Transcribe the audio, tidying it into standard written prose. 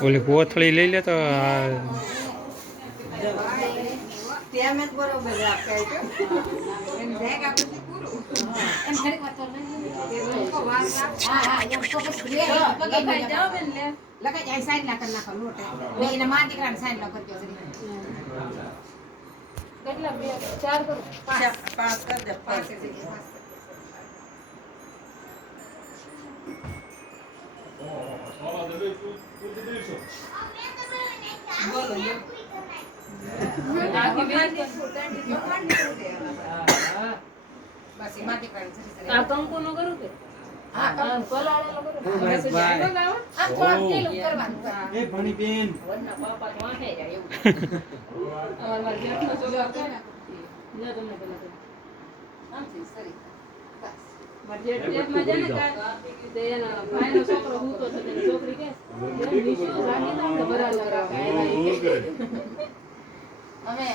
ઓલી કોથળી લઈ લે તો ત્યાં મેં બરોબર રાખે છે એમ જાય કે આપણે પૂરું એમ ઘરે વાત તો નહીં તો વાત હા હા એમ તો બસ લગાઈ જાવ બેન લે લગાઈ જાય સાઈડ ના કર નાખો લોટ બે એના માં દીકરાને સાઈડ નો કરજો જરી કેટલા બે ચાર કરો પાંચ કર દે પાંચ બોલો બસ એમાં દીકરાને સરી આ કંકુ નો કરું કે હા પલાળેલો કરો આ થોડું તેલ કરવાનું એ ભણી બેન વરના પાપા વાંખે જાય એવું અમાર જેટલો જોયો કે ને જો તમને પેલા આમ છે સરી બસ માર જેટમાં જાને તે એના ભાઈનો છોકરો હૂતો છે તેની છોકરી કે નિશુ જાની તો ભરાલા રાખે અમે